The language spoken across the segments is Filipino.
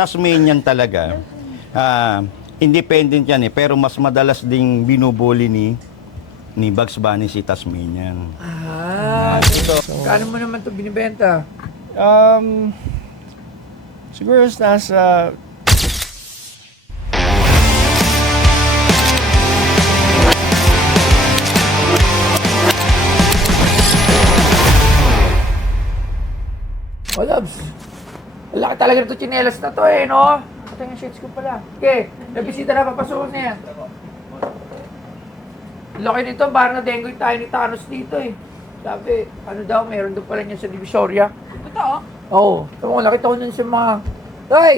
Tasmanian talaga, independent yan pero mas madalas ding binubuli ni Bugs Bunny si Tasmanian. Ito. Kano mo naman ito binibenta? Siguro nasa Labs. Laki talaga nito tsinelas na to no? Ito yung shades ko pala. Okay, nabisita na, papasukin na yan. Laki nito, parang na-dengue tayo ni Thanos dito Sabi, ano daw, meron doon pala niya sa Divisoria. Totoo? Oo. Nakita ko nun sa mga... Hey!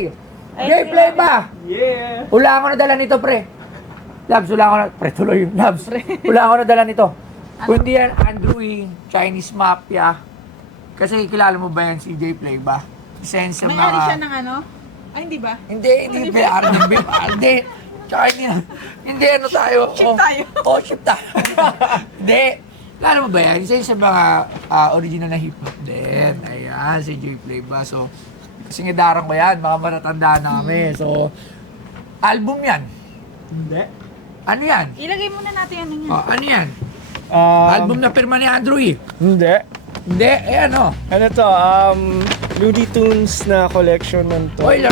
Jay, play ba? yeah. Wala ako nadala nito, pre. Labs, wala ako na... Pre, tuloy yung Labs. Wala ako nadala nito. Kundi yan, Andrew Chinese Mafia. Kasi kilala mo ba yan si Jay Play ba? Sense May mga... ari siya ng ano? Ay, hindi ba? Hindi BR, hindi. Tsaka hindi ano tayo. Ship tayo. Ship tayo. Hindi. Kilala mo ba yan? Isa yun sa mga original na hip-hop din. Ayan, si Jay Play ba? So, singidaran ko yan, mga matatandaan namin. So, album yan. Hindi. Ano yan? Ilagay muna natin ano yan. Ano yan? Album na pirma ni Andrew Hindi. Hindi, ano? Ano to? Looney Tunes na collection ng to. Oy,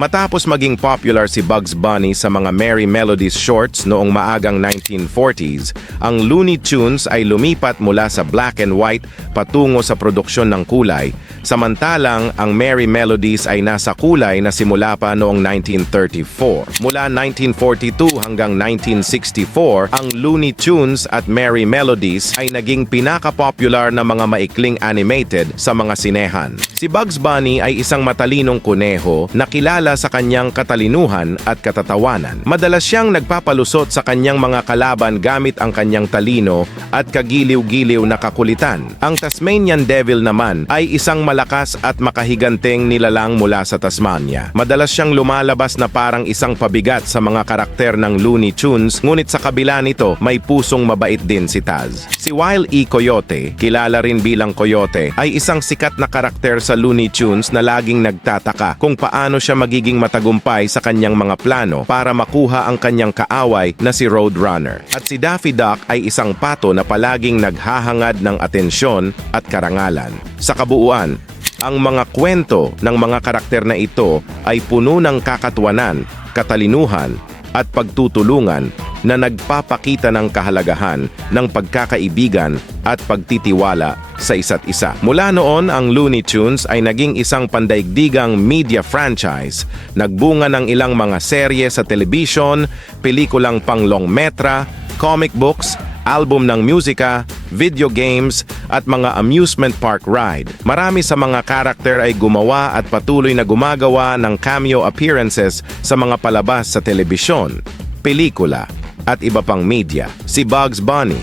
Matapos maging popular si Bugs Bunny sa mga Merry Melodies shorts noong maagang 1940s, ang Looney Tunes ay lumipat mula sa black and white patungo sa produksyon ng kulay, samantalang ang Merry Melodies ay nasa kulay na simula pa noong 1934. Mula 1942 hanggang 1964, ang Looney Tunes at Merry Melodies ay naging pinaka-popular na mga maikling animated sa mga sinehan. Si Bugs Bunny ay isang matalinong kuneho na kilala sa kanyang katalinuhan at katatawanan. Madalas siyang nagpapalusot sa kanyang mga kalaban gamit ang kanyang talino at kagiliw-giliw na kakulitan. Ang Tasmanian Devil naman ay isang malakas at makahiganteng nilalang mula sa Tasmania. Madalas siyang lumalabas na parang isang pabigat sa mga karakter ng Looney Tunes, ngunit sa kabila nito may pusong mabait din si Taz. Si Wile E. Coyote, kilala rin bilang Coyote, ay isang sikat na karakter sa Looney Tunes na laging nagtataka kung paano siya magiging matagumpay sa kanyang mga plano para makuha ang kanyang kaaway na si Roadrunner. At si Daffy Duck ay isang pato na palaging naghahangad ng atensyon at karangalan. Sa kabuuan, ang mga kwento ng mga karakter na ito ay puno ng kakatwanan, katalinuhan, at pagtutulungan na nagpapakita ng kahalagahan ng pagkakaibigan at pagtitiwala sa isa't isa. Mula noon, ang Looney Tunes ay naging isang pandaigdigang media franchise. Nagbunga ng ilang mga serye sa telebisyon, pelikulang pang-long metra, comic books, album ng musika, video games, at mga amusement park ride. Marami sa mga karakter ay gumawa at patuloy na gumagawa ng cameo appearances sa mga palabas sa telebisyon, pelikula, at iba pang media. Si Bugs Bunny,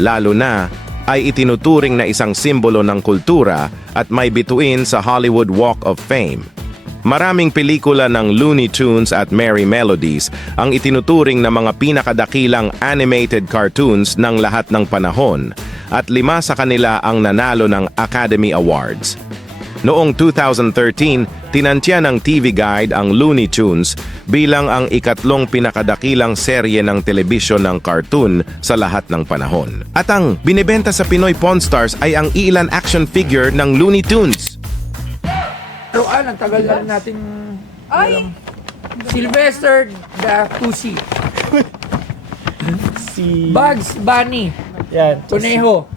lalo na, ay itinuturing na isang simbolo ng kultura at may bituin sa Hollywood Walk of Fame. Maraming pelikula ng Looney Tunes at Merry Melodies ang itinuturing na mga pinakadakilang animated cartoons ng lahat ng panahon at 5 sa kanila ang nanalo ng Academy Awards. Noong 2013, tinantya ng TV Guide ang Looney Tunes bilang ang ikatlong pinakadakilang serye ng telebisyon ng cartoon sa lahat ng panahon. At ang binibenta sa Pinoy Pawn Stars ay ang iilan action figure ng Looney Tunes. Pero ang tagal na rin natin... Ay! Sylvester the Pussy. Si... Bugs Bunny. Yan. Conejo.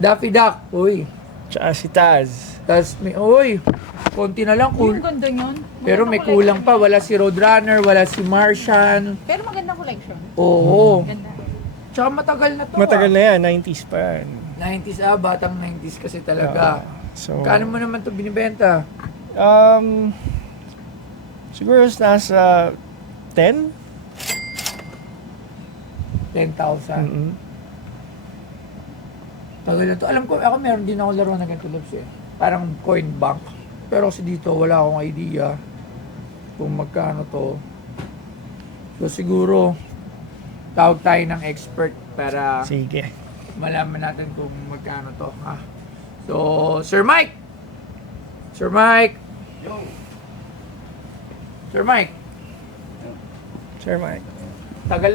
Daffy Duck. Uy. Tsaka si Taz. Tapos may... Uy. Konti na lang. Yung Cool. ganda yun. Pero may kulang pa. Wala si Roadrunner. Wala si Martian. Pero magandang collection. Oo. Ganda. Tsaka matagal na to. Matagal na yan. 90s pa yan. 90s batang 90s kasi talaga. So, Kano mo naman to binibenta? siguro nasa 10? 10,000. Mm-mm. Tagal na to. Alam ko, ako meron din ako laro na ganito Lobs Parang coin bank. Pero kasi dito, wala akong idea kung magkano to. So siguro, tawag tayo ng expert para Sige. malaman natin kung magkano to. Ha? So, Sir Mike! Sir Mike! Sir Mike, Sir Mike. tagal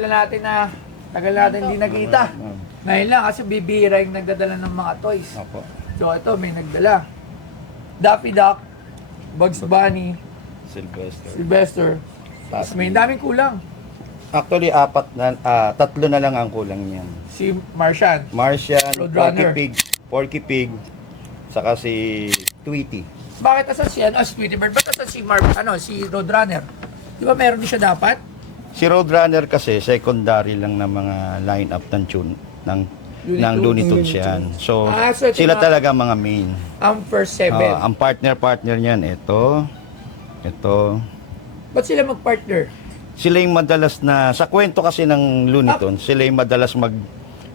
natin hindi nakita. Ngayon lang kasi bibira yung nagdadala ng mga toys. Opo. So ito, may nagdala. Daffy Duck, Bugs Bunny, Sylvester. Sylvester. Tapos may daming kulang. Actually, tatlo na lang ang kulang niyan. Si Martian. Martian, Roadrunner. Porky Pig, saka si Tweety. Bakit asan si Tweety Bird? Ba't asan si Roadrunner? Di ba meron din siya dapat? Si Roadrunner kasi secondary lang ng mga line-up ng tune ng Looney Tunes yan. So, So ito sila na- talaga mga main. Ang first 7. Ang partner niyan, ito. Ba't sila mag-partner? Sila yung madalas na, sa kwento kasi ng Looney Tunes, sila yung madalas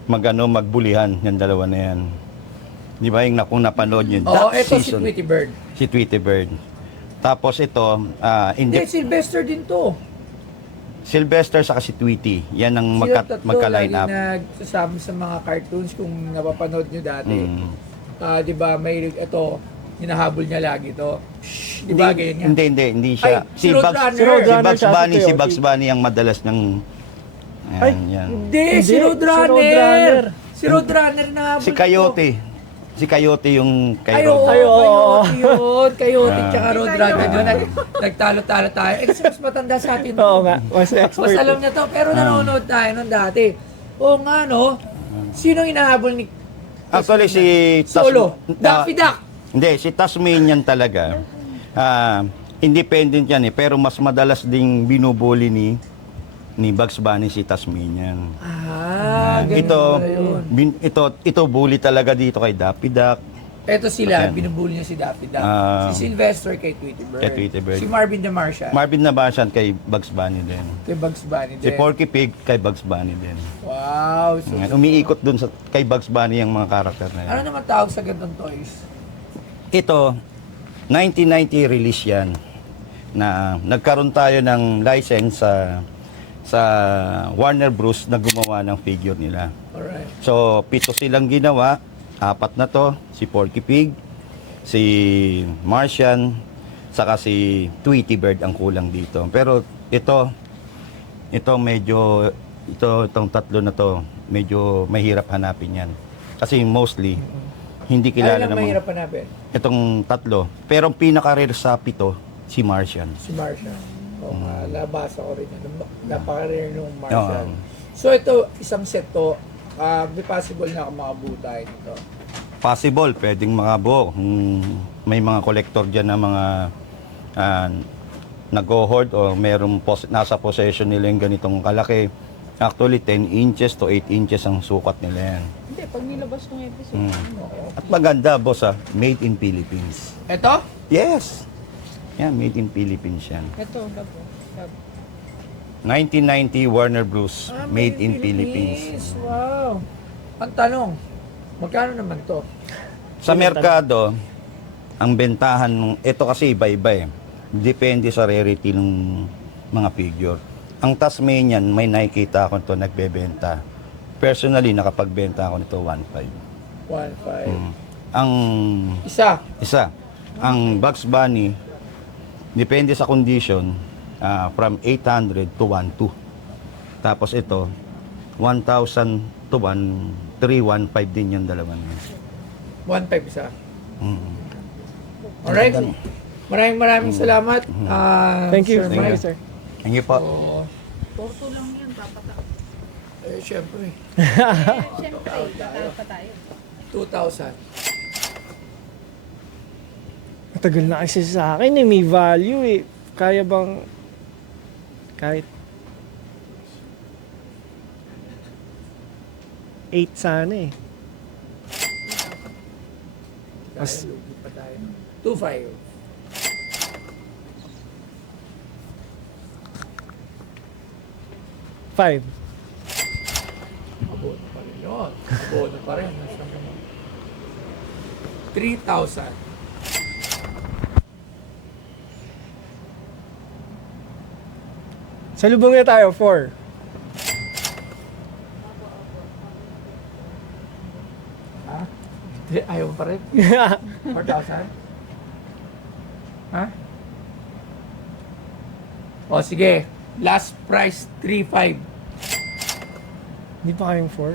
magbulihan, yung dalawa na yan. Di ba yung kung napanood yun? Oo, that ito si season, Tweety Bird. Si Tweety Bird. Tapos ito, Hindi, Sylvester din to. Sylvester saka si Tweety. Yan ang Sila tatlo magka-line lagi up. nagsasama sa mga cartoons kung napapanood nyo dati. Mm. Di ba may ito, hinahabol niya lagi to. Shh, di ba ganyan? Hindi siya. Ay, si Roadrunner. Si Bugs siya, Bunny, si si Coyote. Bugs Bunny ang madalas ng Ay, yan. Hindi, Hindi, si Roadrunner. si Roadrunner. Si Roadrunner na habol Si Coyote. Si Coyote yung kay Ay, oo, Road. Ay, oo. Coyote yun. Coyote Ah. tsaka Roadrunner yun. Nagtalo-talo tayo. Eh, kasi mas matanda sa atin. Oo nga, mas expert. Mas alam niya to, pero nanonood tayo nun dati. Oo nga, no? Sino hinahabol ni Actually si Solo? Daffy Duck. Hindi, si Tasmanian talaga. Independent yan eh, pero mas madalas ding binubuli ni Bugs Bunny si Tasmanian. Ganun Ito, pala yun. ito bully talaga dito kay Daffy Duck. Eto sila, Ayan. binubuli niya si Daffy Duck. Ah. Si Sylvester kay Tweety Bird. Kay Tweety Bird. Si Marvin the Martian. Marvin Nabasan kay Bugs Bunny din. kay Bugs Bunny Si din. Porky Pig kay Bugs Bunny din. Wow. So, Umiikot dun kay Bugs Bunny ang mga karakter na yan. ano naman tawag sa gantong toys? Ito, 1990 release yan. Na nagkaroon tayo ng license sa Warner Bros. Na gumawa ng figure nila. Alright. So, 7 silang ginawa. 4 na to. Si Porky Pig, si Martian, saka si Tweety Bird ang kulang dito. Pero itong tatlo na to, medyo mahirap hanapin yan. Kasi mostly, hindi kilala Ano lang naman. mahirap hanapin? Itong tatlo. Pero ang pinaka-rare sa 7, si Martian. Si Martian. Oo nga, nabasa ko rin yan. Napaka-rare nung Oo. Martian. So ito, isang set to, may possible na makabuta nito. Possible, pwedeng makabuo. May mga collector dyan na mga nag-hoard o merong nasa possession nila yung ganitong kalaki. Actually, 10 inches to 8 inches ang sukat nila yan. Hindi, pag nilabas ng episode. At maganda, boss, made in Philippines. Ito? Yes! Yan, made in Philippines yan. Ito, labo. 1990 Warner Bros. Made in Philippines. Wow. Ang tanong, magkano naman to? Sa merkado, ang bentahan ito kasi iba-iba eh. Depende sa rarity ng mga figure. Ang Tasmanian, may nakikita ako ito nagbebenta. Personally, nakapagbenta ako nito 1.5. 1.5. Ang Isa. ang Bugs Bunny, depende sa condition, from 800 to 1.2. Tapos ito, 1,000 to 1,315 din yung dalawa na yun. 1.5 isa. Mm. Alright. Maraming salamat. Thank you, Sir thank you, Mike. sir. Thank you po. So, Porto lang yan, papatak. syempre, Siyempre, tatalo pa tayo. 2,000. Matagal na kasi sa akin eh, may value eh. Kaya bang kahit 8 sana eh. Mas- Lugi pa tayo. 2.5. Five. Abono pa rin yun. Abono pa rin. 3,000. Sa lubong na tayo, 4. Ha? Ayaw. pa rin. 4,000? Ha? O sige, last price 3,500. Hindi pa kayong 4?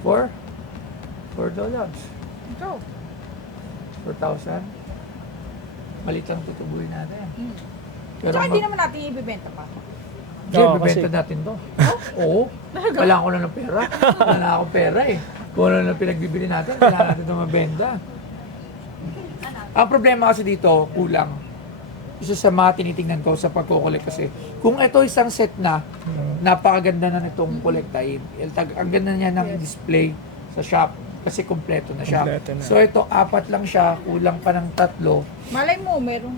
4? $4. Ikaw. 4,000? Malit lang tutubuhin natin. Pero Tsaka hindi naman natin ibibenta pa. Hindi, Oo, bibenta kasi- natin to. Oo. Kailangan ko lang ng pera. Wala na akong pera eh. Kung ano lang pinagbibili natin, kailangan natin ito mabenta. Ang problema kasi dito, kulang. Isa sa mga tinitingnan ko sa pagkukolek kasi, kung ito isang set na, napakaganda na nitong kolektahin. Ang ganda niya ng display sa shop kasi kompleto na siya. Kompleto na. So ito, 4 lang siya, kulang pa ng 3. Malay mo, meron.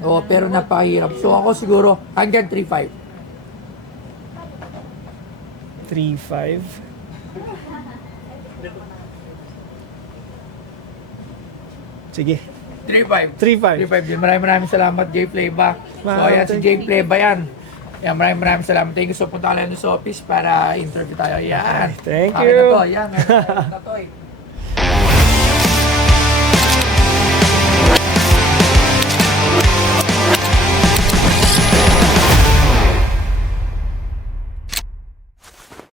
Oo, pero napakahirap. So ako siguro, hanggang 3,500. 3-5. Sige. 3,500. 3-5. 3,500 din. Maraming salamat, Jay Flava. So, ayan, si Thank Jay you. Flava yan. Yan, maraming salamat. Thank you. So, punta ka lang sa office para interview tayo. Yan. Thank Akin you. na to. Yan, meron na to eh.